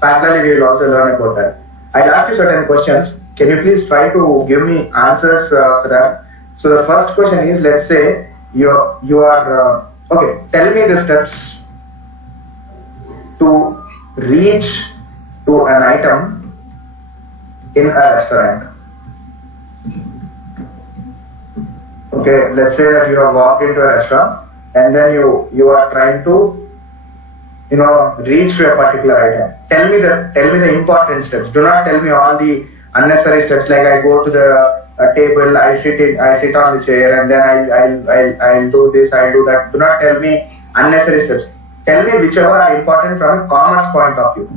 Parallelly, we will also learn about that. I'll ask you certain questions. Can you please try to give me answers for that? So the first question is, let's say you are okay. Tell me the steps to reach to an item in a restaurant. Okay, let's say that you have walked into a restaurant and then you are trying to reach to a particular item. Tell me the important steps. Do not tell me all the unnecessary steps like I go to the table, I sit on the chair, and then I'll do this, I'll do that. Do not tell me unnecessary steps. Tell me whichever are important from a commerce point of view.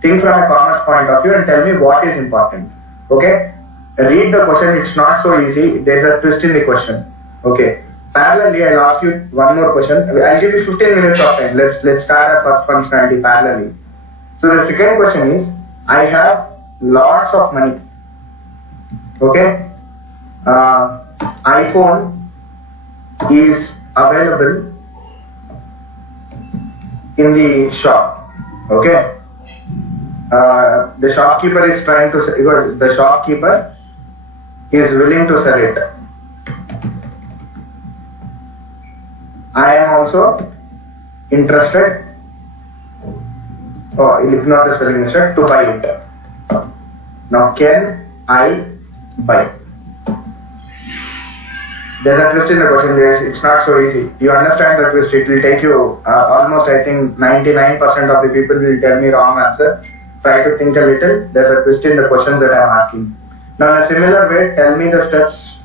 Think from a commerce point of view and tell me what is important. Okay? Read the question. It's not so easy. There's a twist in the question. Okay. Parallelly, I'll ask you one more question. I'll give you 15 minutes of time. Let's start our first functionality parallelly. So the second question is, I have lots of money. Okay? iPhone is available in the shop. Okay? The shopkeeper is trying to sell, because the shopkeeper is willing to sell it. I am also interested, if not the spelling mistake, to buy it. Now, can I buy? There's a twist in the question, guys. It's not so easy. You understand the twist. It will take you almost, I think, 99% of the people will tell me wrong answer. Try to think a little. There's a twist in the questions that I'm asking. Now, in a similar way, tell me the steps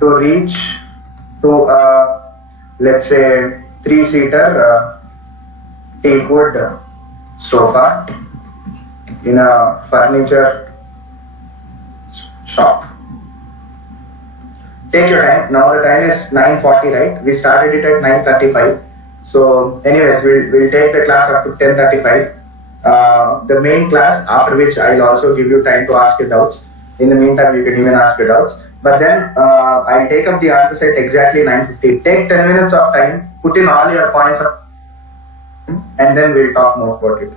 to reach to let's say 3-seater teakwood sofa in a furniture shop. Take your time. Now the time is 9:40, right? We started it at 9:35. So anyways, we'll take the class up to 10:35. The main class, after which I'll also give you time to ask your doubts. In the meantime, you can even ask your doubts. But then I'll take up the answer set exactly 9:50. Take 10 minutes of time, put in all your points, and then we'll talk more about it.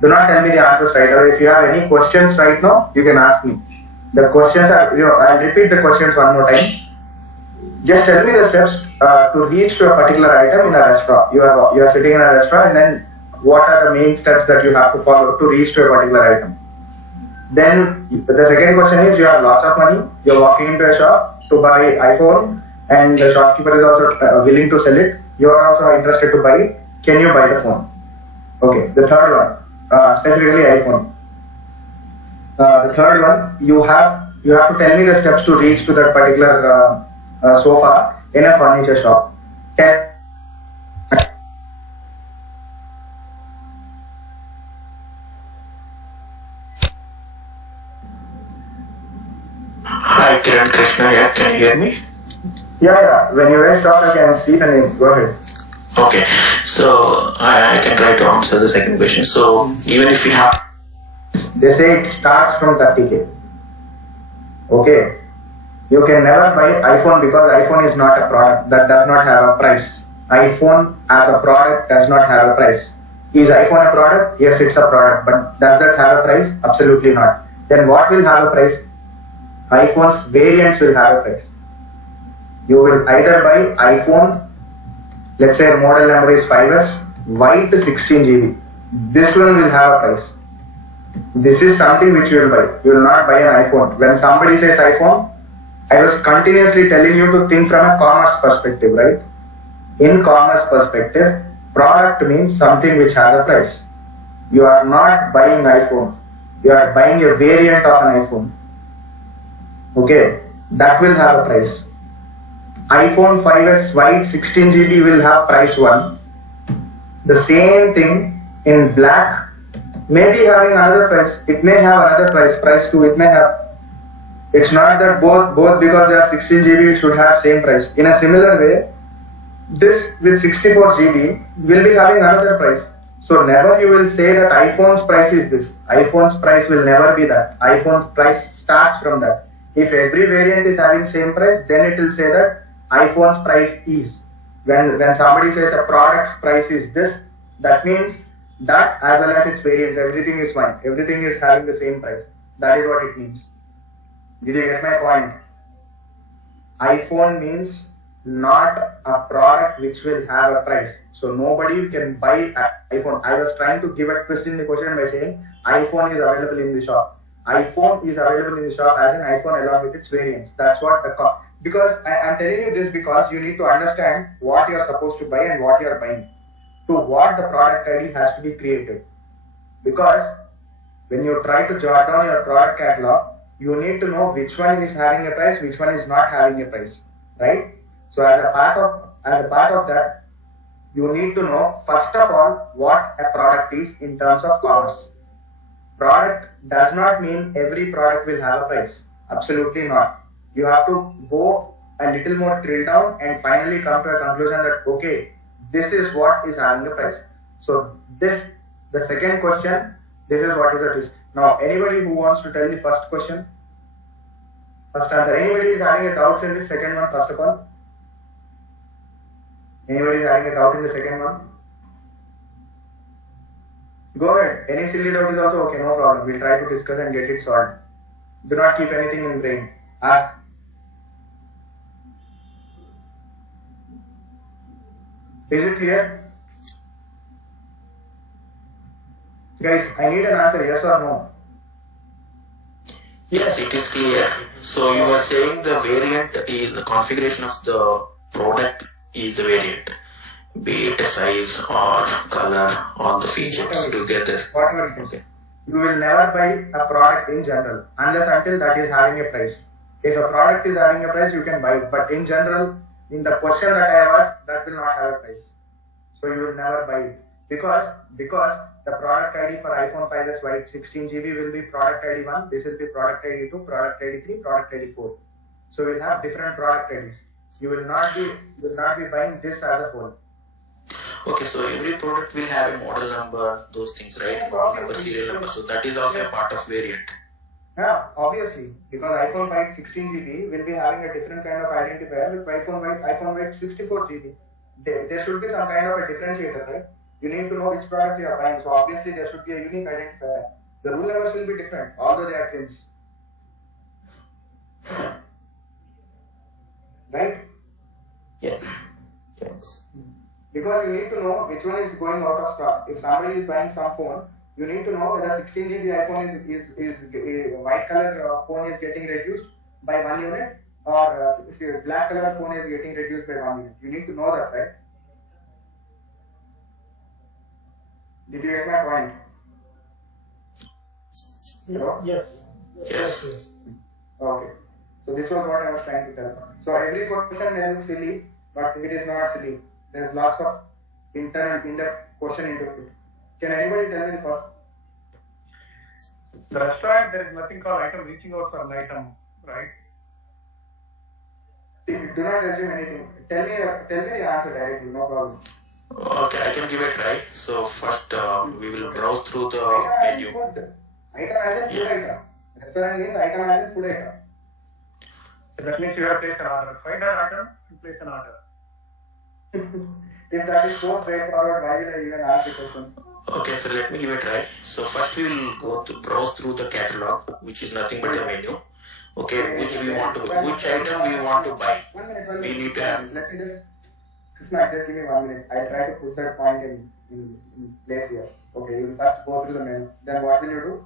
Do not tell me the answers right away. If you have any questions right now, you can ask me. The questions are, I'll repeat the questions one more time. Just tell me the steps to reach to a particular item in a restaurant. You are sitting in a restaurant, and then what are the main steps that you have to follow to reach to a particular item? Then the second question is, you have lots of money, you're walking into a shop to buy iPhone, and the shopkeeper is also willing to sell it. You are also interested to buy it. Can you buy the phone? Okay. The third one, specifically iPhone. The third one, you have to tell me the steps to reach to that particular sofa in a furniture shop. Hi, Kiran Krishna here. Can you hear me? Yeah. When you guys talk, I can see the name. Go ahead. Okay. So I can try to answer the second question. So even if you have... They say it starts from 30K. Okay. You can never buy iPhone because iPhone is not a product that does not have a price. iPhone as a product does not have a price. Is iPhone a product? Yes, it's a product. But does that have a price? Absolutely not. Then what will have a price? iPhone's variants will have a price. You will either buy iPhone, let's say model number is 5S, white 16GB. This one will have a price. This is something which you will buy. You will not buy an iPhone. When somebody says iPhone, I was continuously telling you to think from a commerce perspective, right? In commerce perspective, product means something which has a price. You are not buying iPhone. You are buying a variant of an iPhone. Okay, that will have a price. iPhone 5S white 16GB will have price 1. The same thing in black may be having another price. It may have another price 2. It may have. It's not that both because they are 16GB it should have same price. In a similar way, this with 64GB will be having another price. So never you will say that iPhone's price is this. iPhone's price will never be that. iPhone's price starts from that. If every variant is having same price, then it will say that iPhone's price is. When somebody says a product's price is this, that means That as well as its variance, everything is fine. Everything is having the same price. That is what it means. Did you get my point? iPhone means not a product which will have a price. So nobody can buy iPhone. I was trying to give a twist in the question by saying iPhone is available in the shop. iPhone is available in the shop as an iPhone along with its variants. That's what the because I'm telling you this because you need to understand what you're supposed to buy and what you're buying. To what the product ID has to be created. Because when you try to jot down your product catalog, you need to know which one is having a price, which one is not having a price, right? So as a part of that, you need to know first of all what a product is in terms of cost. Product does not mean every product will have a price. Absolutely not. You have to go a little more drill down and finally come to a conclusion that okay, this is what is having a price. So the second question, this is what is it is. Now anybody who wants to tell the first question, first answer. Anybody is having a doubt in the second one first of all? Anybody is having a doubt in the second one? Go ahead. Any silly doubt is also okay, no problem. We'll try to discuss and get it solved. Do not keep anything in brain. Ask. Is it clear? Guys, I need an answer, yes or no? Yes, it is clear. So you are saying the variant is the configuration of the product is a variant, be it a size or color, all the features together. Whatever it is. Okay. You will never buy a product in general unless until that is having a price. If a product is having a price, you can buy it. But in general, in the question that I have asked, that will not have a price. So you will never buy it. Because the product ID for iPhone 5s White 16GB will be product ID 1, this will be product ID 2, product ID 3, product ID 4. So we'll have different product IDs. You will not be buying this as a whole. Okay, so every product will have a model number, those things, right? Model number, serial number. So that is also a part of variant. Yeah, obviously, because iPhone 5 16GB will be having a different kind of identifier with iPhone 5 64GB. There should be some kind of a differentiator, right? You need to know which product you are buying. So obviously there should be a unique identifier. The rule numbers will be different, although they are twins. Right? Yes. Thanks. Because you need to know which one is going out of stock. If somebody is buying some phone, you need to know whether 16GB iPhone is white color phone is getting reduced by 1 unit or if black color phone is getting reduced by 1 unit. You need to know that, right? Did you get my point? Hello? Yes. Yes. Okay. So this was what I was trying to tell. So every question may look silly, but it is not silly. There's lots of internal in-depth question into it. Can anybody tell me first? The restaurant, there is nothing called item reaching out for an item, right? Do not assume anything. Tell me the answer directly, no problem. Okay, I can give it a try. So first we will browse through the menu. Item as in food item. Restaurant means item as in food item. That means you have placed an order. Find an item, you place an order. If that is so straightforward, why will I even ask the question? Okay, so let me give it a try. So first we will go to browse through the catalog, which is nothing but the menu. Okay, which item we want to buy. 1 minute. We need to have. Let me just give me 1 minute. I'll try to put that point in place here. Okay, you will first go through the menu. Then what will you do?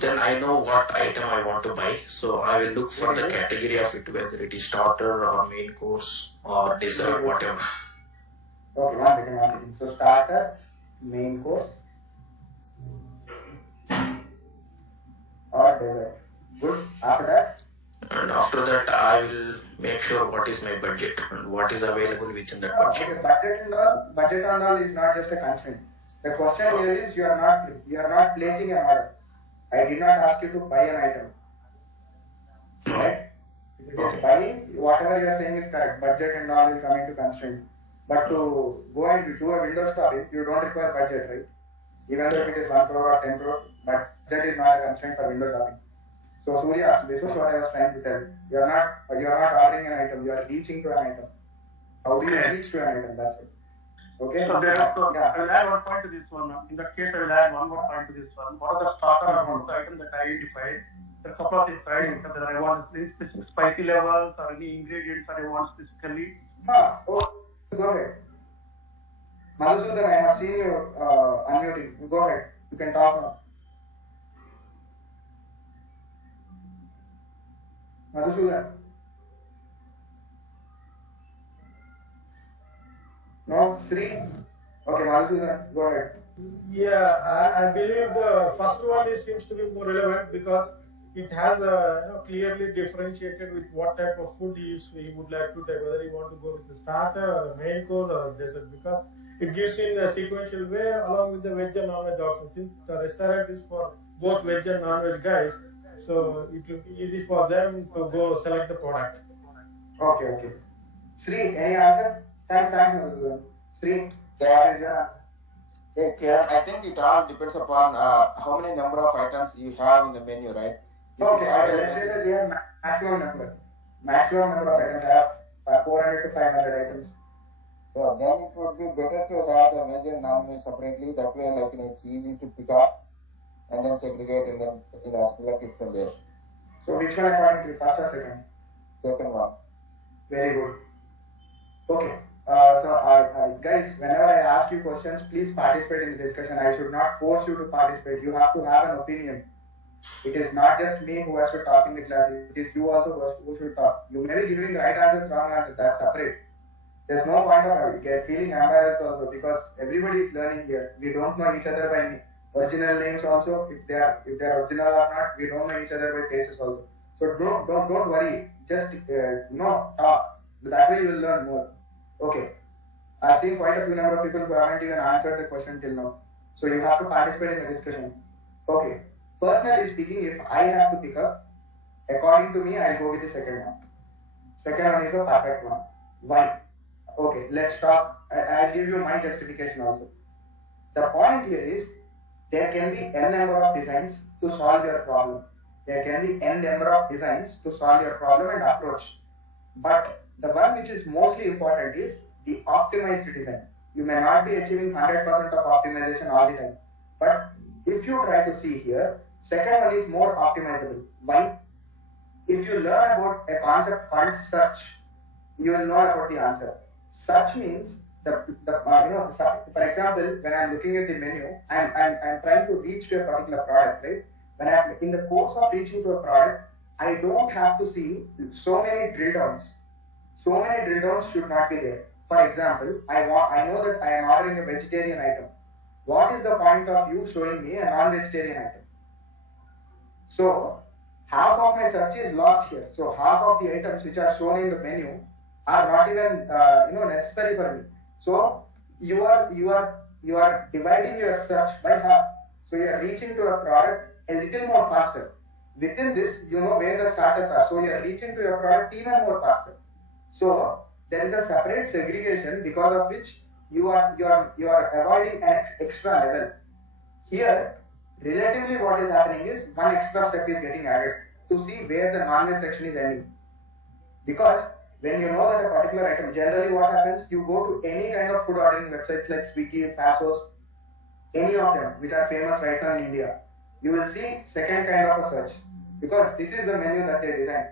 Then I know what item I want to buy. So I will look for the category of it, whether it is starter or main course or dessert, whatever. Okay, 1 second. So starter, main course, or dessert. Good. After that? And after that, I will make sure what is my budget and what is available within that budget. Okay, budget and all is not just a constraint. The question here is you are not placing an order. I did not ask you to buy an item. Right? If you just buy, whatever you are saying is correct. Budget and all is coming to constraint. But to go and do a window shopping, you don't require budget, right? Even though it is 1 crore or 10 crore, budget is not a constraint for window shopping. So Surya, this is what I was trying to tell you. You are not ordering an item, you are reaching to an item. How do you reach to an item? That's it. Okay. So there are, so Yeah. I will add one point to this one. In that case, I will add one more point to this one. What are the starter and what are the items that I identified? There are a couple of things I identified that I want specific spicy levels or any ingredients that I want specifically. Oh, go ahead. Madhusudan, I have seen you unmuting. Go ahead. You can talk now. Madhusudan. No? Sri? Okay, Madhusudan, go ahead. Yeah, I believe the first one seems to be more relevant because it has clearly differentiated with what type of food he would like to take, whether you want to go with the starter or a main course or a dessert, because it gives in a sequential way along with the veg and non-veg options. Since the restaurant is for both veg and non-veg guys, so it will be easy for them to go select the product. Okay, okay. Sri, any answer? Thanks, Madhusudan. Sri, what is your answer? Okay, I think it all depends upon how many number of items you have in the menu, right? Okay, let's say that we have maximum number. Maximum number of items have 400 to 500 items. So then it would be better to have the veg and non-veg separately. That way, it's easy to pick up and then segregate and then select it from there. So which one according to you, first or second? Second one. Very good. Okay. Guys, whenever I ask you questions, please participate in the discussion. I should not force you to participate. You have to have an opinion. It is not just me who has to talk in the class. It is you also who should talk. You may be giving right answers, wrong answers. That's separate. There's no point of feeling embarrassed also because everybody is learning here. We don't know each other by original names also. If they are original or not, we don't know each other by faces also. So don't worry. Just talk. That way you will learn more. Okay. I've seen quite a few number of people who haven't even answered the question till now. So you have to participate in the discussion. Okay. Personally speaking, if I have to pick up, according to me, I'll go with the second one. Second one is the perfect one. Why? Okay, let's talk. I'll give you my justification also. The point here is, there can be n number of designs to solve your problem. There can be n number of designs to solve your problem and approach. But the one which is mostly important is the optimized design. You may not be achieving 100% of optimization all the time. But if you try to see here, second one is more optimizable. Why? If you learn about a concept called search, you will know about the answer. Search means for example, when I'm looking at the menu, I'm trying to reach to a particular product, right? When I'm in the course of reaching to a product, I don't have to see so many drill downs. So many drill downs should not be there. For example, I know that I am ordering a vegetarian item. What is the point of you showing me a non-vegetarian item? So half of my search is lost here. So half of the items which are shown in the menu are not even necessary for me. So you are dividing your search by half. So you are reaching to a product a little more faster. Within this, you know where the starters are. So you are reaching to your product even more faster. So there is a separate segregation because of which you are avoiding an extra level. Here, relatively what is happening is one extra step is getting added to see where the non-veg section is ending. Because when you know that a particular item, generally what happens, you go to any kind of food ordering websites like Swiggy, Passos, any of them which are famous right now in India, you will see second kind of a search because this is the menu that they designed.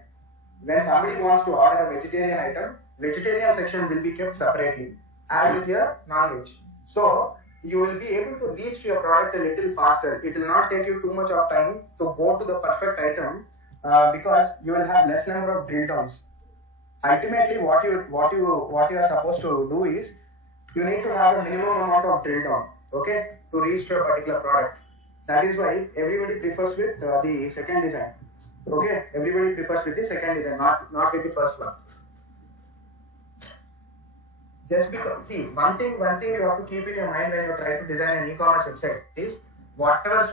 When somebody wants to order a vegetarian item, vegetarian section will be kept separately. As with here, non-veg. So you will be able to reach to your product a little faster. It will not take you too much of time to go to the perfect item because you will have less number of drill downs. Ultimately, what you are supposed to do is you need to have a minimum amount of drill down, okay, to reach to a particular product. That is why everybody prefers with the second design. Okay, everybody prefers with the second design, not with the first one. Just because, see, one thing you have to keep in your mind when you try to design an e-commerce website is whatever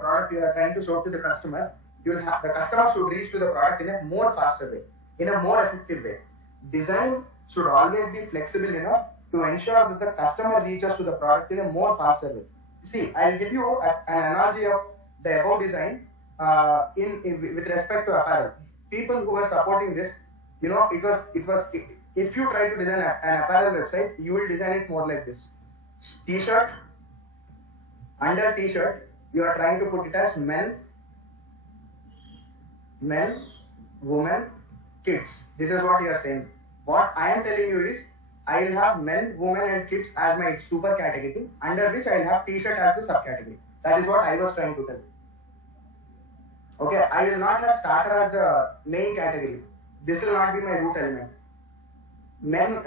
product you are trying to show to the customers, the customer should reach to the product in a more faster way, in a more effective way. Design should always be flexible enough to ensure that the customer reaches to the product in a more faster way. See, I'll give you an analogy of the above design with respect to apparel. People who were supporting this, because if you try to design an apparel website, you will design it more like this. T-shirt, under T-shirt, you are trying to put it as men, women, kids. This is what you are saying. What I am telling you is, I will have men, women and kids as my super category, under which I will have T-shirt as the subcategory. That is what I was trying to tell. Okay, I will not have starter as the main category. This will not be my root element. Men,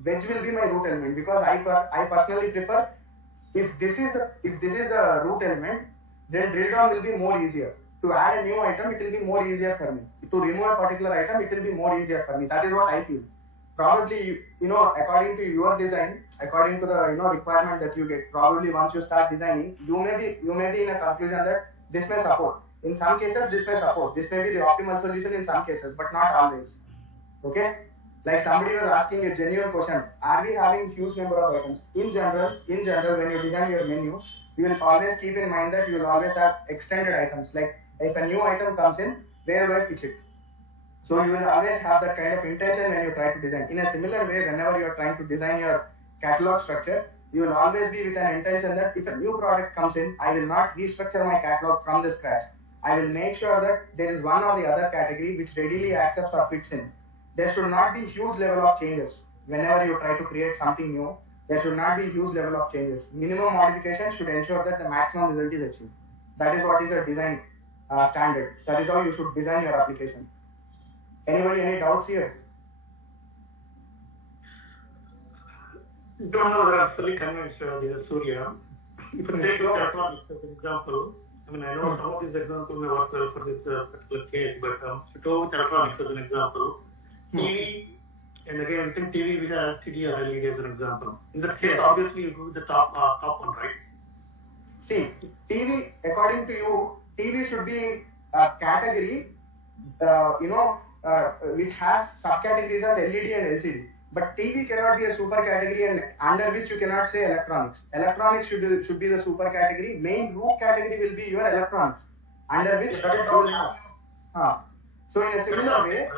veg will be my root element, because I personally prefer, if this is the root element, then drill down will be more easier. To add a new item, it will be more easier for me. To remove a particular item, it will be more easier for me. That is what I feel. Probably, according to your design, according to the requirement that you get, probably once you start designing, you may be in a conclusion that this may support. In some cases, this may support. This may be the optimal solution in some cases, but not always. Okay? Like somebody was asking a genuine question: are we having huge number of items? In general, when you design your menu, you will always keep in mind that you will always have extended items. Like if a new item comes in, where do I pitch it? So you will always have that kind of intention when you try to design. In a similar way, whenever you are trying to design your catalog structure, you will always be with an intention that if a new product comes in, I will not restructure my catalog from the scratch. I will make sure that there is one or the other category which readily accepts or fits in. There should not be huge level of changes. Whenever you try to create something new, there should not be huge level of changes. Minimum modification should ensure that the maximum result is achieved. That is what is a design standard. That is how you should design your application. Anybody, any doubts here? Don't know whether I'm fully convinced, Surya. If you take electronics as an example, I know some of these examples may work well for this particular case, but to go with electronics as an example, TV, and again, I think TV with LCD or LED as an example. In that case, obviously, you go with the top one, right? See, TV, according to you, TV should be a category, which has subcategories as LED and LCD. But TV cannot be a super category, and under which you cannot say electronics. Electronics should be the super category. Main root category will be your electronics, under which you will have. So in a similar way,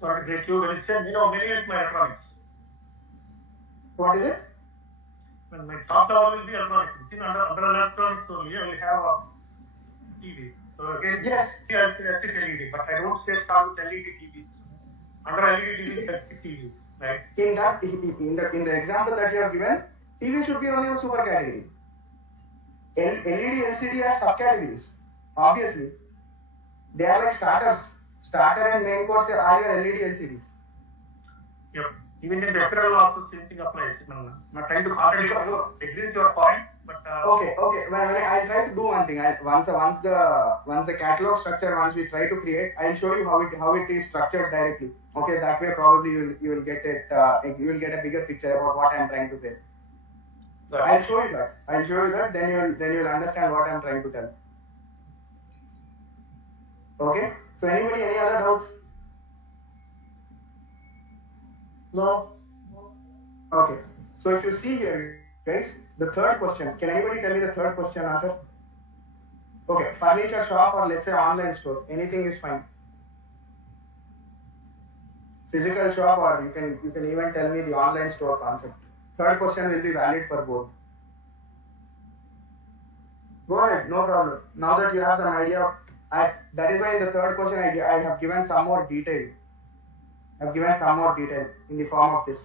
Sorry to break you, when it says, many is my electronics. What is it? When my top level will be electronics. Under electronics only, I will have a TV. So again, yes, I say LED, but I don't say start with LED TV. Under LED TV, TV, right? In the example that you have given, TV should be only a super category. LED, LCD are subcategories. Obviously, they are like starters. Starter and main course are your LED, LCDs. Yep. Even in the apparel also same thing applies. I'm not trying to agree with your point, but okay. Well, I'll try to do one thing. Once the catalog structure, once we try to create, I'll show you how it is structured directly. Okay, that way probably you will get it. You will get a bigger picture about what I'm trying to say. right. I'll show you that. Then you'll understand what I'm trying to tell. Okay. So anybody, any other doubts? No. Okay. So if you see here, guys, the third question. Can anybody tell me the third question answer? Okay, furniture shop or let's say online store. Anything is fine. Physical shop, or you can even tell me the online store concept. Third question will be valid for both. Go ahead, no problem. Now that you have some idea, that is why in the third question I have given some more detail. I have given some more detail in the form of this.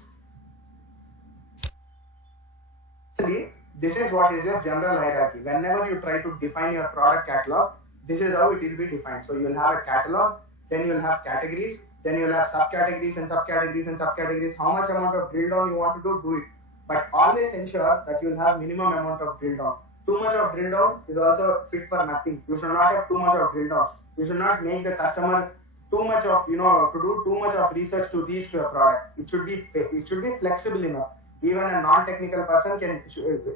This is what is your general hierarchy. Whenever you try to define your product catalog, this is how it will be defined. So you will have a catalog, then you will have categories, then you will have subcategories and subcategories and subcategories. How much amount of drill down you want to do it. But always ensure that you will have minimum amount of drill down. Too much of drill down is also fit for nothing. You should not have too much of drill down. You should not make the customer too much of, to do too much of research to reach to a product. It should be flexible enough. Even a non-technical person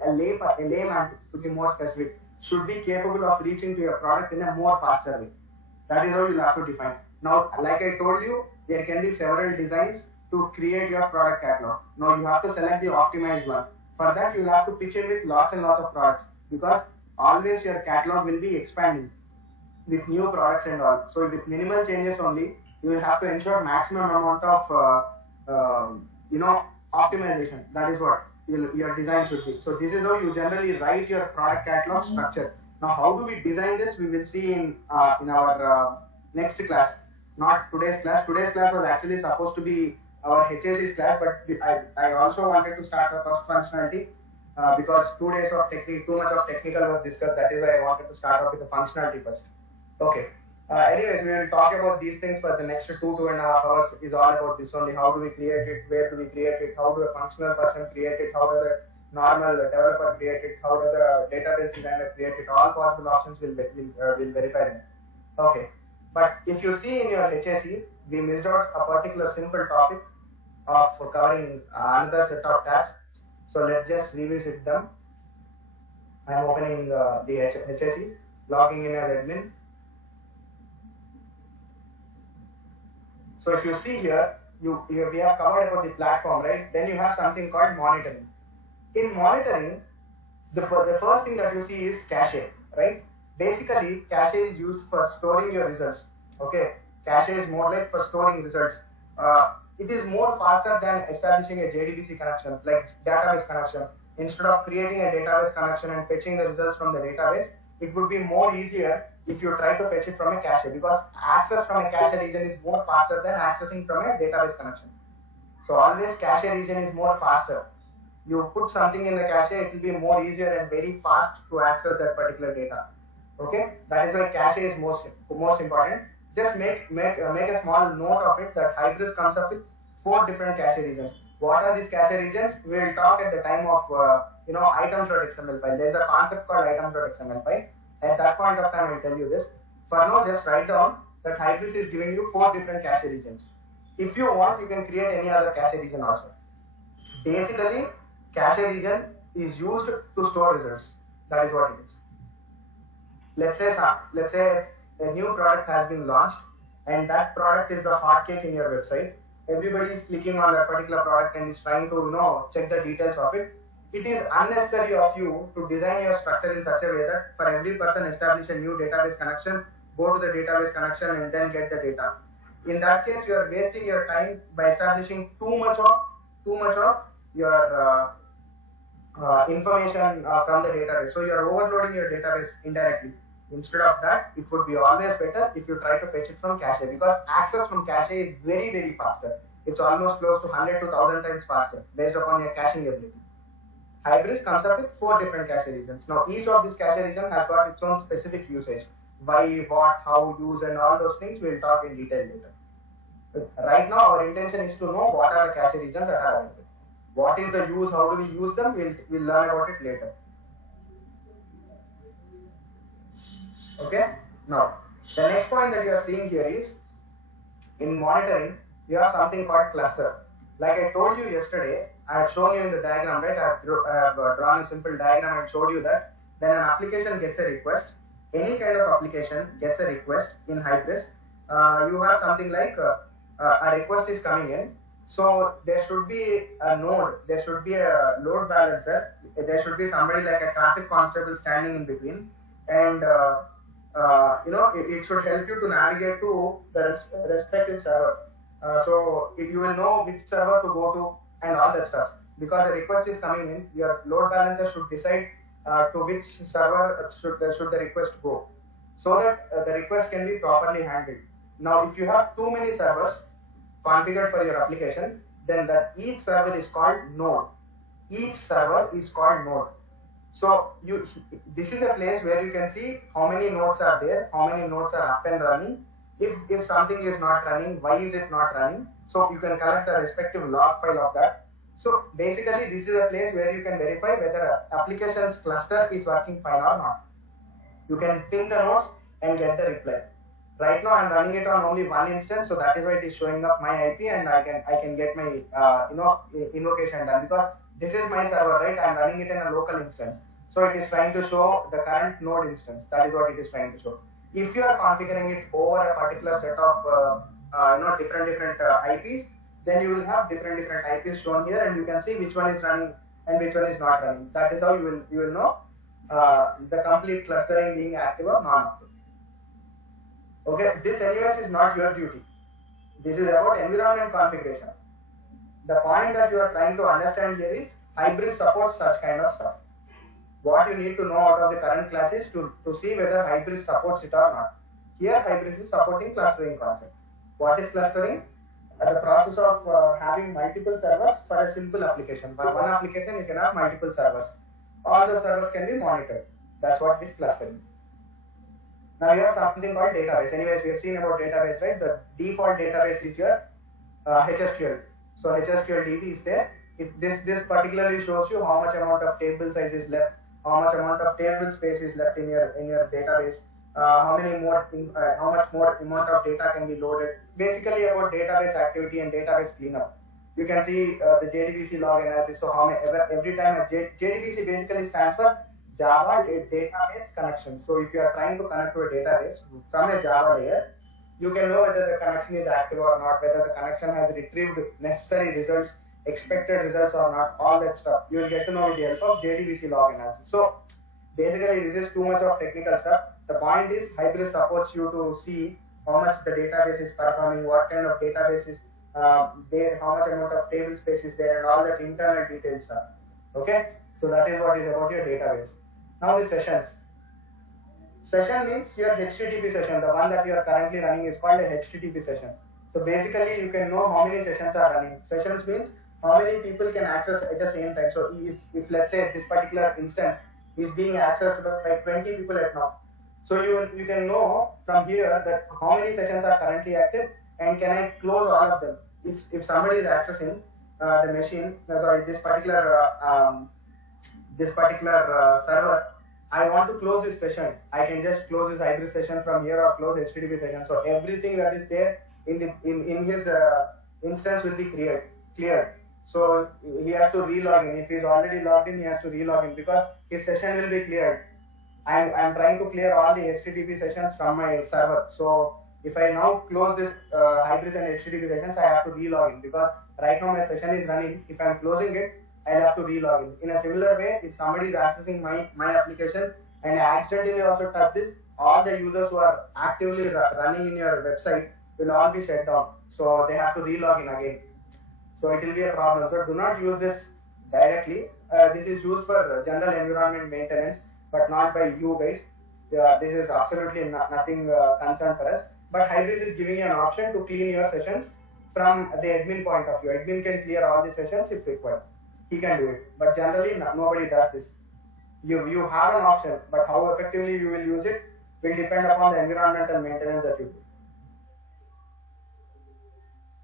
a layman, to be more specific, should be capable of reaching to your product in a more faster way. That is how you have to define. Now, like I told you, there can be several designs to create your product catalog. Now you have to select the optimized one. For that, you will have to pitch in with lots and lots of products, because always your catalog will be expanding. with new products and all. So with minimal changes only, you will have to ensure maximum amount of optimization. That is what your design should be. So this is how you generally write your product catalog structure. Now how do we design this? We will see in our next class, not today's class. Today's class was actually supposed to be our HAC's class, but I also wanted to start the first functionality because 2 days of too much of technical was discussed. That is why I wanted to start off with the functionality first. Okay. Anyways, we will talk about these things for the next 2.5 hours. Is all about this only. How do we create it? Where do we create it? How do a functional person create it? How does a normal developer create it? How does a database designer create it? All possible options will verify them. Okay. But if you see in your HAC, we missed out a particular simple topic of covering another set of tabs. So let's just revisit them. I'm opening the HAC, logging in as admin. So if you see here, we have covered about the platform, right? Then you have something called monitoring. In monitoring, the first thing that you see is cache, right? Basically, cache is used for storing your results. Okay, cache is more like for storing results. It is more faster than establishing a JDBC connection, like database connection. Instead of creating a database connection and fetching the results from the database, it would be more easier if you try to fetch it from a cache, because access from a cache region is more faster than accessing from a database connection. So always cache region is more faster. You put something in the cache, it will be more easier and very fast to access that particular data. Okay, that is why cache is most important. Just make a small note of it that Hybris comes up with 4 different cache regions. What are these cache regions? We will talk at the time of items.xml file. There is a concept called items.xml file. At that point of time, I will tell you this. For now, just write down that Hybris is giving you 4 different cache regions. If you want, you can create any other cache region also. Basically, cache region is used to store results. That is what it is. Let's say a new product has been launched, and that product is the hotcake in your website. Everybody is clicking on that particular product and is trying to check the details of it. It is unnecessary of you to design your structure in such a way that for every person establish a new database connection, go to the database connection and then get the data. In that case, you are wasting your time by establishing too much of your information from the database. So you are overloading your database indirectly. Instead of that, it would be always better if you try to fetch it from cache, because access from cache is very, very faster. It's almost close to 100 to 1000 times faster based upon your caching ability. Hybris comes up with 4 different cache regions. Now each of these cache regions has got its own specific usage. Why, what, how, use, and all those things we'll talk in detail later. But right now our intention is to know what are the cache regions that are available. What is the use, how do we use them, we'll learn about it later. Okay, now the next point that you are seeing here is, in monitoring, you have something called cluster. Like I told you yesterday, I have shown you in the diagram, right? I have drawn a simple diagram and showed you that when an application gets a request, any kind of application gets a request in Hybris, you have something like a request is coming in. So there should be a node, there should be a load balancer, there should be somebody like a traffic constable standing in between, and it should help you to navigate to the respective server. So you will know which server to go to and all that stuff. Because the request is coming in, your load balancer should decide to which server should the request go, so that the request can be properly handled. Now, if you have too many servers configured for your application, then each server is called node. Each server is called node. So this is a place where you can see how many nodes are there, how many nodes are up and running. If something is not running, why is it not running? So you can collect the respective log file of that. So basically, this is a place where you can verify whether an application's cluster is working fine or not. You can ping the nodes and get the reply. Right now, I'm running it on only one instance, so that is why it is showing up my IP, and I can get my invocation done, because this is my server, right? I'm running it in a local instance, so it is trying to show the current node instance. That is what it is trying to show. If you are configuring it over a particular set of different IPs, then you will have different IPs shown here, and you can see which one is running and which one is not running. That is how you will know the complete clustering being active or non-active. Okay, this anyways is not your duty. This is about environment configuration. The point that you are trying to understand here is Hybris supports such kind of stuff. What you need to know out of the current class is to see whether Hybris supports it or not. Here Hybris is supporting clustering concept. What is clustering? The process of having multiple servers for a simple application. For one application you can have multiple servers. All the servers can be monitored. That's what is clustering. Now you have something called database. Anyways, we have seen about database, right? The default database is your HSQL. So HSQL DB is there. This particularly shows you how much amount of table size is left, how much amount of table space is left in your database, how much more amount of data can be loaded. Basically about database activity and database cleanup. You can see the JDBC log analysis. So every time JDBC basically stands for Java database connection. So if you are trying to connect to a database from a Java layer, you can know whether the connection is active or not, whether the connection has retrieved necessary results, expected results or not, all that stuff. You will get to know with the help of JDBC log analysis. So basically this is too much of technical stuff. The point is Hybris supports you to see how much the database is performing, what kind of database is there, how much amount of table space is there, and all that internal details stuff. Okay, so that is what is about your database. Now the sessions. Session means your HTTP session. The one that you are currently running is called a HTTP session. So basically you can know how many sessions are running. Sessions means how many people can access at the same time. So if let's say this particular instance is being accessed by 20 people at now. So you can know from here that how many sessions are currently active and can I close all of them. If somebody is accessing the machine, this particular server, I want to close this session. I can just close this Hybris session from here or close HTTP session. So everything that is there in his instance will be cleared. So he has to relog in. If he is already logged in, he has to relog in because his session will be cleared. I'm trying to clear all the HTTP sessions from my server. So if I now close this Hybris and HTTP sessions, I have to relog in because right now my session is running. If I'm closing it, I'll have to relog in. In a similar way, if somebody is accessing my application and I accidentally also touch this, all the users who are actively running in your website will all be shut down. So they have to relog in again. So it will be a problem. So do not use this directly. This is used for general environment maintenance, but not by you guys. This is absolutely nothing concern for us. But Hybris is giving you an option to clean your sessions from the admin point of view. Admin can clear all the sessions if required. He can do it. But generally, nobody does this. You have an option, but how effectively you will use it will depend upon the environmental maintenance that you do.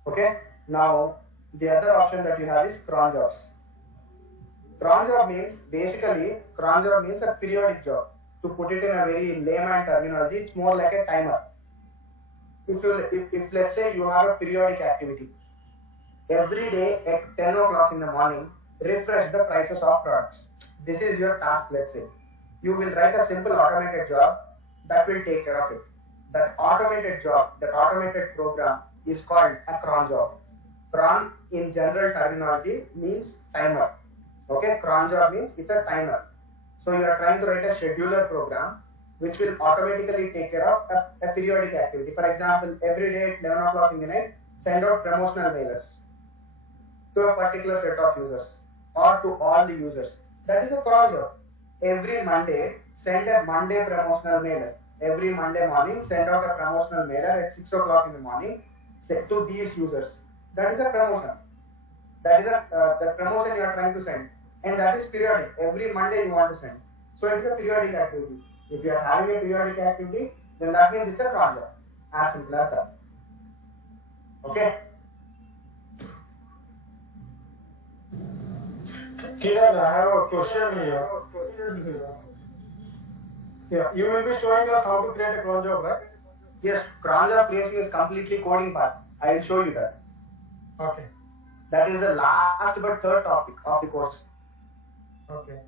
Okay? Now, the other option that you have is cron jobs. Cron job means, basically, cron job means a periodic job. To put it in a very layman terminology, it's more like a timer. If let's say you have a periodic activity, every day at 10 o'clock in the morning, refresh the prices of products. This is your task, let's say. You will write a simple automated job that will take care of it. That automated job, that automated program is called a cron job. Cron in general terminology means timer. Okay, cron job means it's a timer. So you are trying to write a scheduler program which will automatically take care of a periodic activity. For example, every day at 11 o'clock in the night, send out promotional mailers to a particular set of users or to all the users. That is a cron job. Every Monday, send a Monday promotional mailer. Every Monday morning, send out a promotional mailer at 6 o'clock in the morning to these users. That is a promotion. That is the promotion you are trying to send. And that is periodic. Every Monday you want to send. So it is a periodic activity. If you are having a periodic activity, then that means it's a cron job. As simple as that. Okay? Kiran, I have a question here. Yeah, you will be showing us how to create a cron job, right? Yes, cron job creation is completely coding part. I will show you that. Okay. That is the last but third topic of the course. Okay.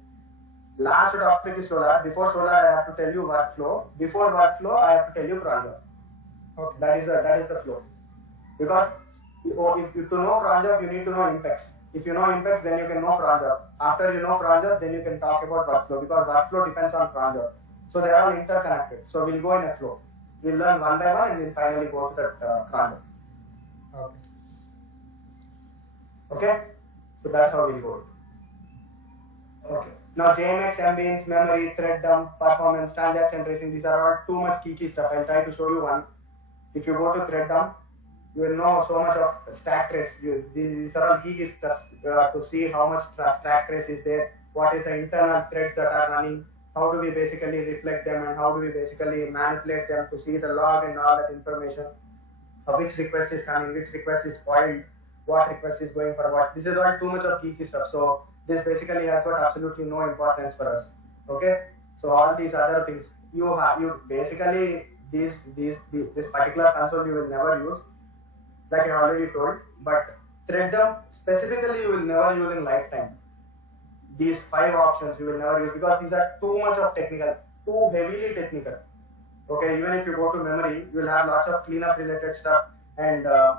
Last topic is Solar. Before Solar, I have to tell you workflow. Before workflow, I have to tell you cron job. Okay. That is the flow. Because if to know cron job, you need to know Impex. If you know Impex, then you can know cron job. After you know cron job, then you can talk about workflow because workflow depends on cron job. So they are all interconnected. So we'll go in a flow. We'll learn one by one and we'll finally go to that cron. Okay. Okay? So that's how we'll go. Okay. Now JMX, MBINs, memory, thread dump, performance, transaction tracing, these are all too much geeky stuff. I'll try to show you one. If you go to thread dump, you will know so much of stack trace. These are all geeky stuff to see how much stack trace is there, what is the internal threads that are running, how do we basically reflect them, and how do we basically manipulate them to see the log and all that information, which request is coming, which request is spoiled, what request is going for what. This is all too much of geeky stuff. So this basically has got absolutely no importance for us. Okay. So all these other things you basically this particular console you will never use, like I already told. But thread dump specifically you will never use in lifetime. These 5 options you will never use because these are too much of technical, too heavily technical. Okay, even if you go to memory, you will have lots of cleanup related stuff, and the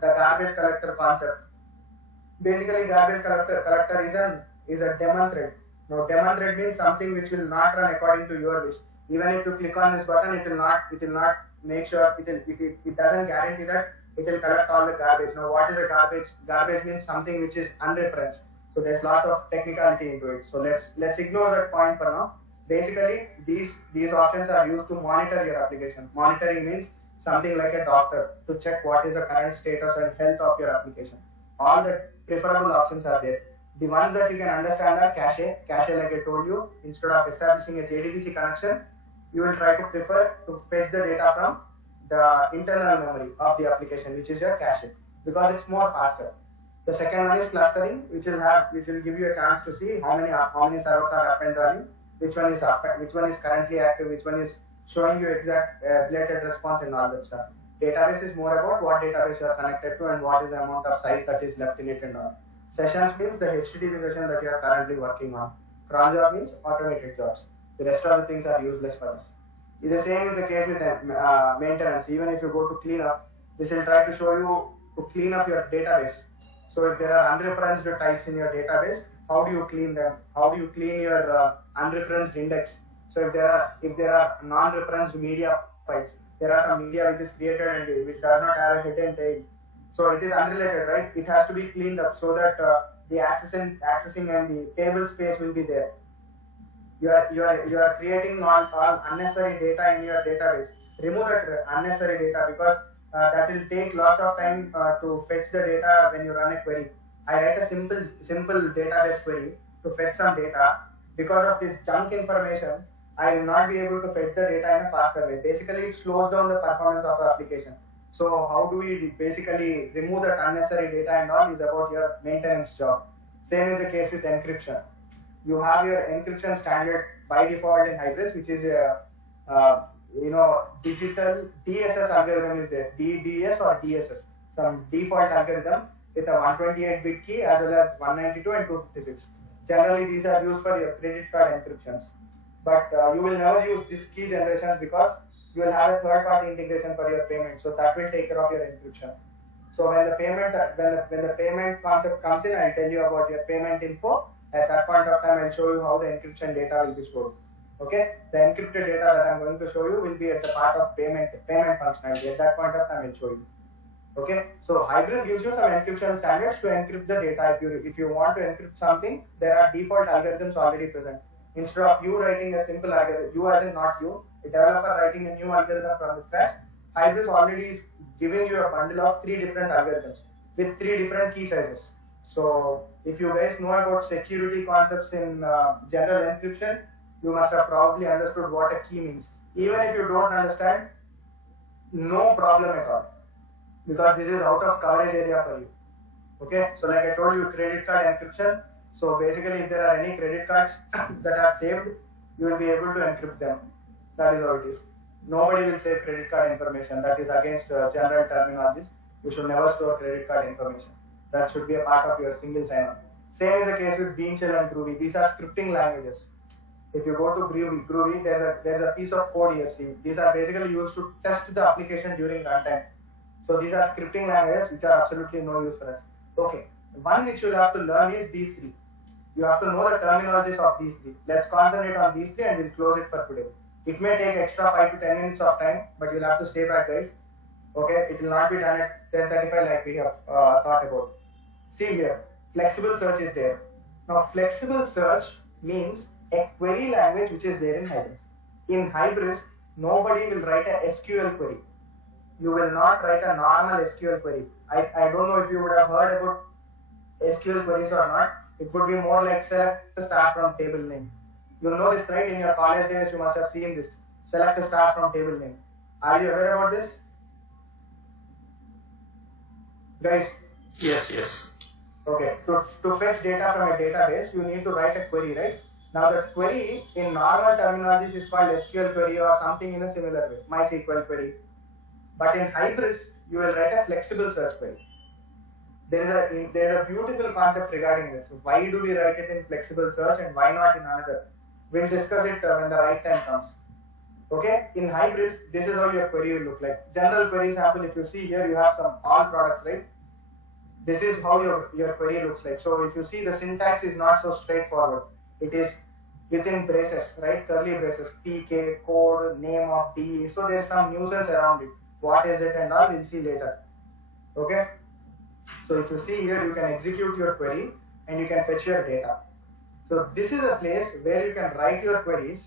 garbage collector concept. Basically, garbage collector is a daemon thread. Now, daemon thread means something which will not run according to your wish. Even if you click on this button, it will not make sure it doesn't guarantee that it will collect all the garbage. Now, what is a garbage? Garbage means something which is unreferenced. So there's lots of technicality into it. So let's ignore that point for now. Basically, these options are used to monitor your application. Monitoring means something like a doctor to check what is the current status and health of your application. All the preferable options are there. The ones that you can understand are cache. Cache, like I told you, instead of establishing a JDBC connection, you will try to prefer to fetch the data from the internal memory of the application, which is your cache, because it's more faster. The second one is clustering, which will give you a chance to see how many servers are up and running, which one is currently active, which one is showing you exact related response and all that stuff. Database is more about what database you are connected to and what is the amount of size that is left in it and all. Sessions means the HTTP session that you are currently working on. Cron job means automated jobs. The rest of the things are useless for us. The same is the case with maintenance. Even if you go to cleanup, this will try to show you to clean up your database. So if there are unreferenced types in your database, how do you clean them? How do you clean your unreferenced index? So if there are non-referenced media files, there are some media which is created and which does not have a head and tail. So it is unrelated, right? It has to be cleaned up so that the accessing and the table space will be there. You are creating all unnecessary data in your database. Remove that unnecessary data because that will take lots of time to fetch the data when you run a query. I write a simple database query to fetch some data. Because of this junk information, I will not be able to fetch the data in a faster way. Basically, it slows down the performance of the application. So how do we basically remove that unnecessary data and all is about your maintenance job. Same is the case with encryption. You have your encryption standard by default in Hybris, which is a digital DSS algorithm is there, DDS or DSS, some default algorithm with a 128-bit key as well as 192 and 256. Generally, these are used for your credit card encryptions. But you will never use this key generation because you will have a third-party integration for your payment. So that will take care of your encryption. So when the payment concept comes in, I'll tell you about your payment info. At that point of time, I'll show you how the encryption data will be stored. Okay, the encrypted data that I'm going to show you will be at the part of payment functionality. At that point of time, I'll show you. Okay, so Hybris gives you some encryption standards to encrypt the data. If you want to encrypt something, there are default algorithms already present. Instead of you writing a simple algorithm, you as in not you, a developer writing a new algorithm from the scratch, Hybris already is giving you a bundle of 3 different algorithms with 3 different key sizes. So if you guys know about security concepts in general encryption, you must have probably understood what a key means. Even if you don't understand, no problem at all, because this is out of coverage area for you. Okay, so like I told you, credit card encryption. So basically, if there are any credit cards that are saved, you will be able to encrypt them. That is how it is. Nobody will save credit card information. That is against general terminologies. You should never store credit card information. That should be a part of your single sign-on. Same is the case with Bean Shell and Groovy. These are scripting languages. If you go to Groovy, there's a piece of code here. See, these are basically used to test the application during runtime. So these are scripting languages which are absolutely no use for us. Okay, one which you'll have to learn is these 3. You have to know the terminologies of these 3. Let's concentrate on these 3 and we'll close it for today. It may take extra 5 to 10 minutes of time, but you'll have to stay back, guys. Okay, it will not be done at 10:35 like we have thought about. See here, flexible search is there. Now, flexible search means a query language which is there in Hybris. In Hybris, nobody will write a SQL query. You will not write a normal SQL query. I don't know if you would have heard about SQL queries or not. It would be more like select a star from table name. You know this, right? In your college days, you must have seen this. Select a star from table name. Are you aware about this? Guys? Yes. Okay. To fetch data from a database, you need to write a query, right? Now, the query in normal terminologies is called SQL query or something in a similar way, MySQL query. But in Hybris, you will write a flexible search query. There is a beautiful concept regarding this. Why do we write it in flexible search and why not in another? We'll discuss it when the right time comes. Okay, in Hybris, this is how your query will look like. General query sample, if you see here, you have some all products, right? This is how your query looks like. So if you see, the syntax is not so straightforward. It is within braces, right? Curly braces, PK, code, name of DE. So there's some nuisance around it. What is it and all, we'll see later. Okay? So if you see here, you can execute your query and you can fetch your data. So this is a place where you can write your queries.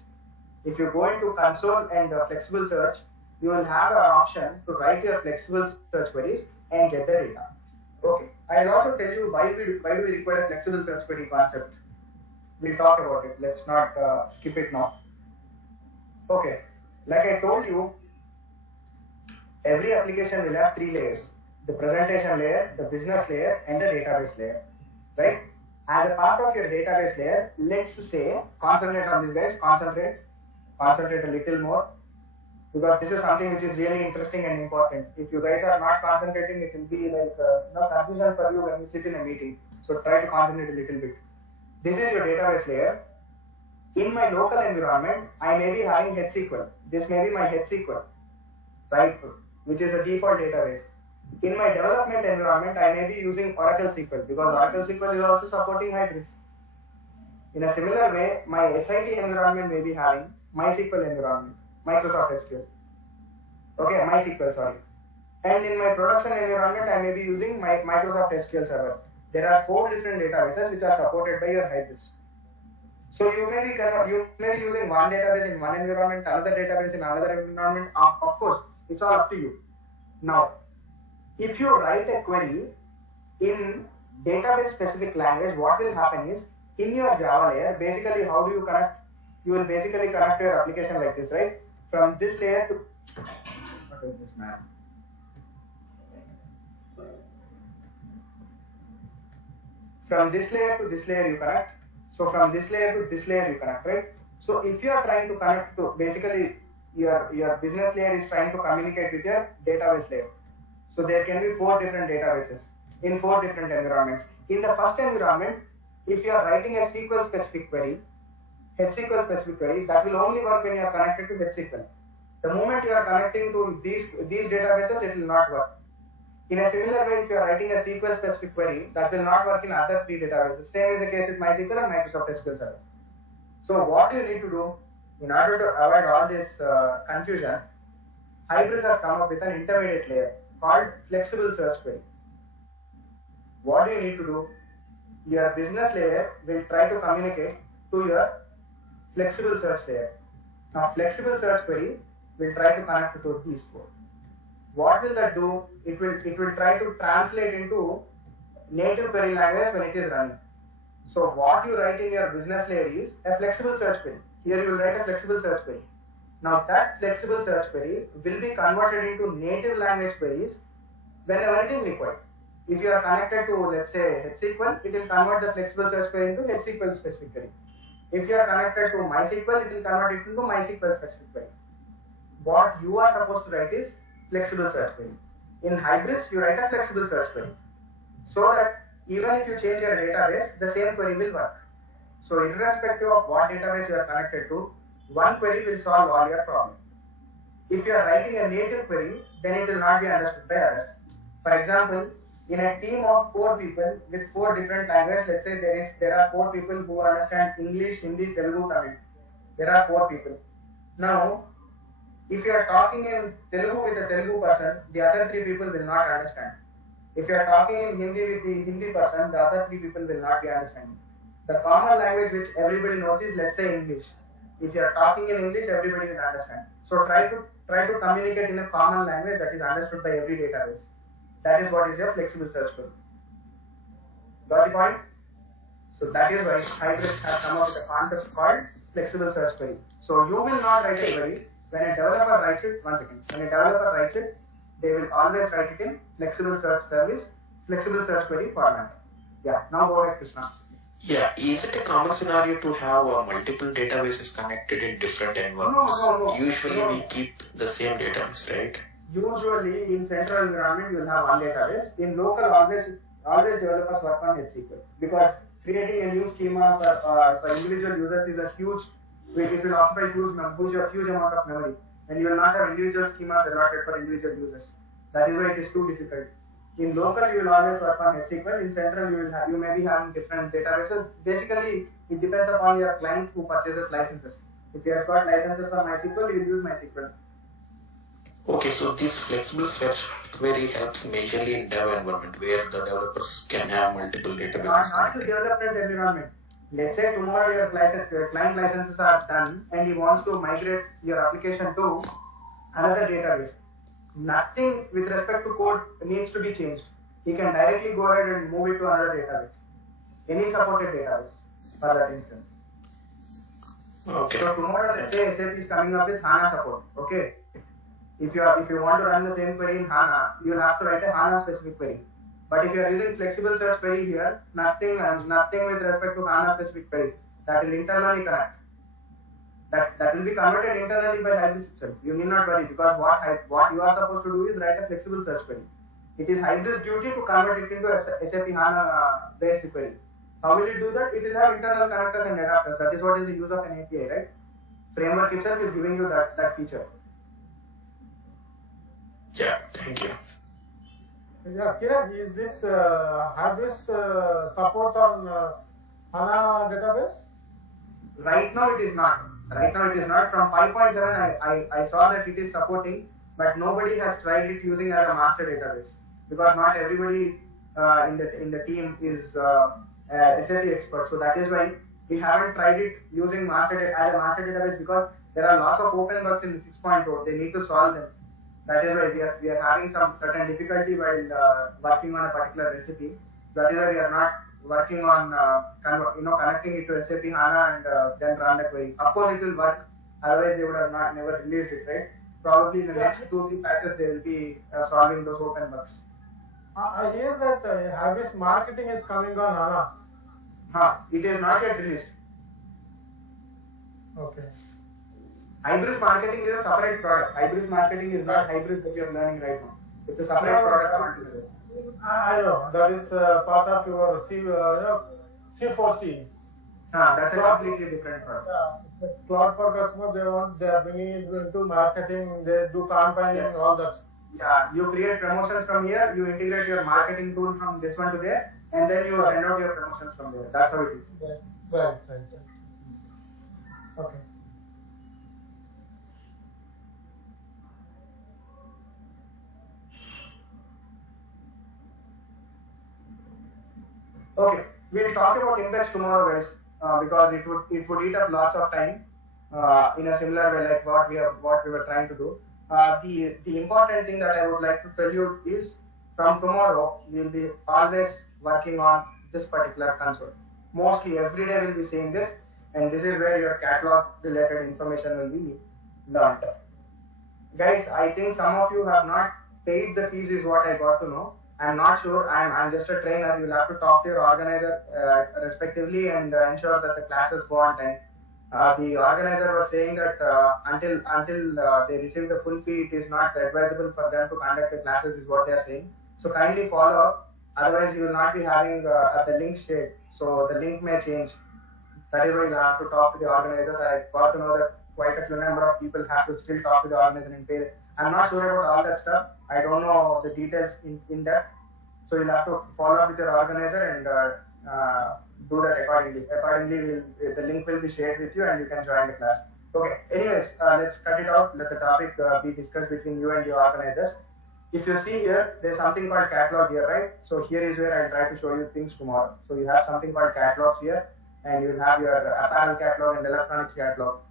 If you go into console and flexible search, you will have an option to write your flexible search queries and get the data. Okay. I'll also tell you why do we require a flexible search query concept. We'll talk about it. Let's not skip it now. Okay. Like I told you, every application will have 3 layers. The presentation layer, the business layer, and the database layer. Right? As a part of your database layer, let's say, concentrate on this, guys. Concentrate a little more. Because this is something which is really interesting and important. If you guys are not concentrating, it will be like confusion for you when you sit in a meeting. So try to concentrate a little bit. This is your database layer. In my local environment, I may be having HSQL. This may be my HSQL, right? Which is a default database. In my development environment, I may be using Oracle SQL because Oracle SQL is also supporting Hybris. In a similar way, my SIT environment may be having MySQL environment, Microsoft SQL. Okay, MySQL, sorry. And in my production environment, I may be using my Microsoft SQL Server. There are 4 different databases which are supported by your Hybris. So you may be using one database in one environment, another database in another environment. Of course, it's all up to you. Now, if you write a query in database specific language, what will happen is, in your Java layer, basically how do you connect? You will basically connect your application like this, right? From this layer to, what is this, man? From this layer to this layer you connect. So from this layer to this layer you connect, right? So if you are trying to connect to, basically your business layer is trying to communicate with your database layer. So there can be 4 different databases in 4 different environments. In the first environment, if you are writing a SQL specific query, HSQL specific query, that will only work when you are connected to HSQL. The moment you are connecting to these databases, it will not work. In a similar way, if you are writing a SQL specific query, that will not work in other 3 databases. Same is the case with MySQL and Microsoft SQL Server. So what you need to do in order to avoid all this confusion, Hybris has come up with an intermediate layer called flexible search query. What do you need to do? Your business layer will try to communicate to your flexible search layer. Now, flexible search query will try to connect to these 4. What will that do? It will try to translate into native query language when it is running. So what you write in your business layer is a flexible search query. Here you will write a flexible search query. Now that flexible search query will be converted into native language queries whenever it is required. If you are connected to, let's say, HSQL, it will convert the flexible search query into HSQL specific query. If you are connected to MySQL, it will convert it into MySQL specific query. What you are supposed to write is flexible search query. In Hybris, you write a flexible search query so that even if you change your database, the same query will work. So irrespective of what database you are connected to, one query will solve all your problems. If you are writing a native query, then it will not be understood by others. For example, in a team of 4 people with 4 different languages, let's say there are 4 people who understand English, Hindi, Telugu, Tamil. There are 4 people. Now, if you are talking in Telugu with a Telugu person, the other three people will not understand. If you are talking in Hindi with the Hindi person, the other three people will not be understanding. The common language which everybody knows is, let's say, English. If you are talking in English, everybody will understand. So try to communicate in a common language that is understood by every database. That is what is your flexible search query. Got the point? So that is why Hybris has come up with a concept called flexible search query. So you will not write a query. When a developer writes it, when a developer writes it, they will always write it in flexible search service, flexible search query format. Yeah, now go ahead, Krishna. Yeah, is it a common scenario to have multiple databases connected in different environments? No. Usually we keep the same database, right? Usually in central environment you will have one database. In local, always developers work on HSQL because creating a new schema for individual users is a huge. It will occupy huge amount of memory, and you will not have individual schemas allotted for individual users. That is why it is too difficult. In local, you will always work on HSQL. In central, you may be having different databases. Basically, it depends upon your client who purchases licenses. If you have got licenses for MySQL, you will use MySQL. Okay, so this flexible search query helps majorly in dev environment where the developers can have multiple databases. Not the development environment. Let's say tomorrow your client licenses are done and he wants to migrate your application to another database. Nothing with respect to code needs to be changed. He can directly go ahead and move it to another database. Any supported database for that instance. Okay. So tomorrow, let's say SAP is coming up with HANA support. Okay. If you want to run the same query in HANA, you will have to write a HANA specific query. But if you are using flexible search query here, nothing with respect to HANA specific query. That will internally connect. That will be converted internally by Hybris itself. You need not worry because what you are supposed to do is write a flexible search query. It is Hybris' duty to convert it into a SAP HANA based query. How will it do that? It will have internal connectors and adapters. That is what is the use of an API, right? Framework itself is giving you that feature. Yeah, thank you. Yeah, Kiran, is this Hybris support on HANA database? Right now it is not. From 5.7 I saw that it is supporting, but nobody has tried it using as a master database because not everybody in the team is SAP expert. So that is why we haven't tried it using as a master database because there are lots of open bugs in 6.0. They need to solve them. That is why we are having some certain difficulty while working on a particular recipe. That is why we are not working on connecting it to SAP HANA and then run the query. Of course, it will work. Otherwise, they would have never released it, right? Probably in the next 2-3 patches, they will be solving those open bugs. I hear that Hybris marketing is coming on HANA. It is not yet released. Okay. Hybris marketing is a separate product. Hybris marketing is not Hybris that you are learning right now. It's a separate product altogether. I know that is part of your C4C. That's a completely different product. Yeah, Cloud for Customer, they are bringing it into marketing. They do campaigning, all that. Yeah, you create promotions from here. You integrate your marketing tool from this one to there, and then you send out your promotions from there. That's how it is. Right. Okay. Okay, we'll talk about index tomorrow, guys, because it would eat up lots of time in a similar way like what we were trying to do. The important thing that I would like to tell you is from tomorrow we'll be always working on this particular console. Mostly every day we'll be seeing this, and this is where your catalog related information will be learned. Guys, I think some of you have not paid the fees is what I got to know. I'm not sure. I'm just a trainer. You'll have to talk to your organizer respectively and ensure that the classes go on time. The organizer was saying that until they receive the full fee, it is not advisable for them to conduct the classes, is what they are saying. So kindly follow up. Otherwise, you will not be having the link shared. So the link may change. That is why you have to talk to the organizers. I got to know that quite a few number of people have to still talk to the organizer and pay. I'm not sure about all that stuff. I don't know the details in depth. So you'll have to follow up with your organizer and do that accordingly. Accordingly, the link will be shared with you and you can join the class. Okay. Anyways, let's cut it out. Let the topic be discussed between you and your organizers. If you see here, there's something called catalog here, right? So here is where I'll try to show you things tomorrow. So you have something called catalogs here, and you will have your apparel catalog and electronics catalog.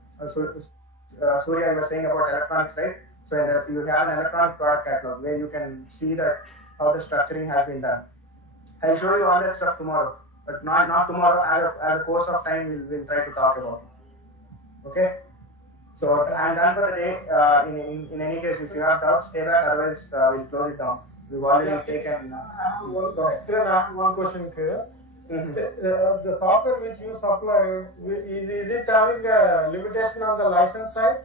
Surya, you were saying about electronics, right? So you have an electronic product catalog where you can see that how the structuring has been done. I'll show you all that stuff tomorrow, but not tomorrow. As a course of time, we'll try to talk about it. Okay. So I'm done for the day. In any case, if you have doubts, stay back. Otherwise, we'll close it down. We've already taken. One question here. The software which you supply, is it having a limitation on the license side?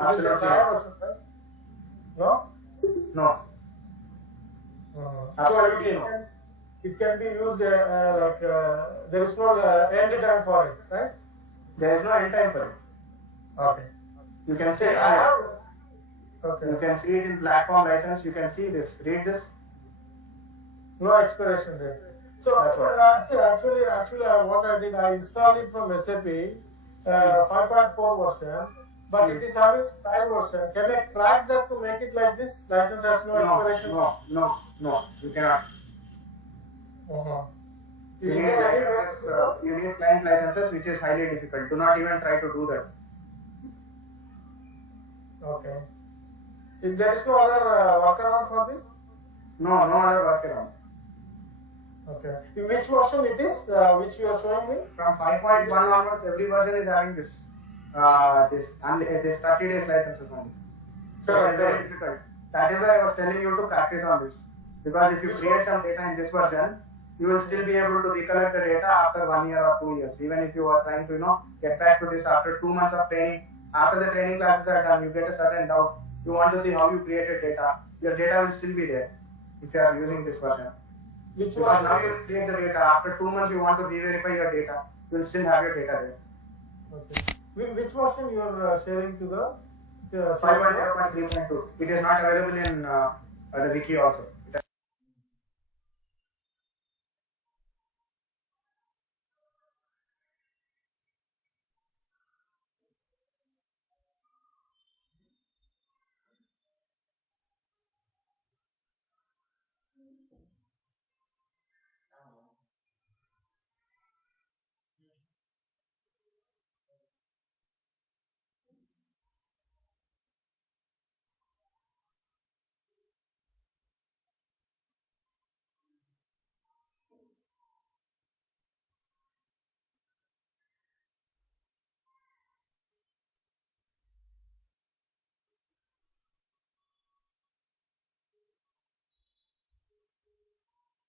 Absolutely. No? No. Absolutely no. It can be used there is no end time for it, right? There is no end time for it. Okay. You can see Okay. You can see it in platform license. You can see this. Read this. No expiration date. So That's right. actually, what I did, I installed it from SAP 5.4 version, but it is having 5 version. Can I crack that to make it like this? License has no expiration. No. You cannot. Is You there any way- need client licenses, which is highly difficult. Do not even try to do that. Okay. If there is no other workaround for this? No other workaround. Okay. In which version it is, which you are showing me? From 5.1 onwards, every version is having this. This 30 days licenses only. So it's very difficult. That is why I was telling you to practice on this. Because if you create some data in this version, you will still be able to recollect the data after 1 year or 2 years. Even if you are trying to, get back to this after 2 months of training, after the training classes are done, you get a certain doubt. You want to see how you created data. Your data will still be there if you are using this version. Which Because version? now you create the data. After 2 months, you want to re-verify your data. You will still have your data there. Okay. Which version you are sharing to the 5.0.3.2. It is not available in the wiki also.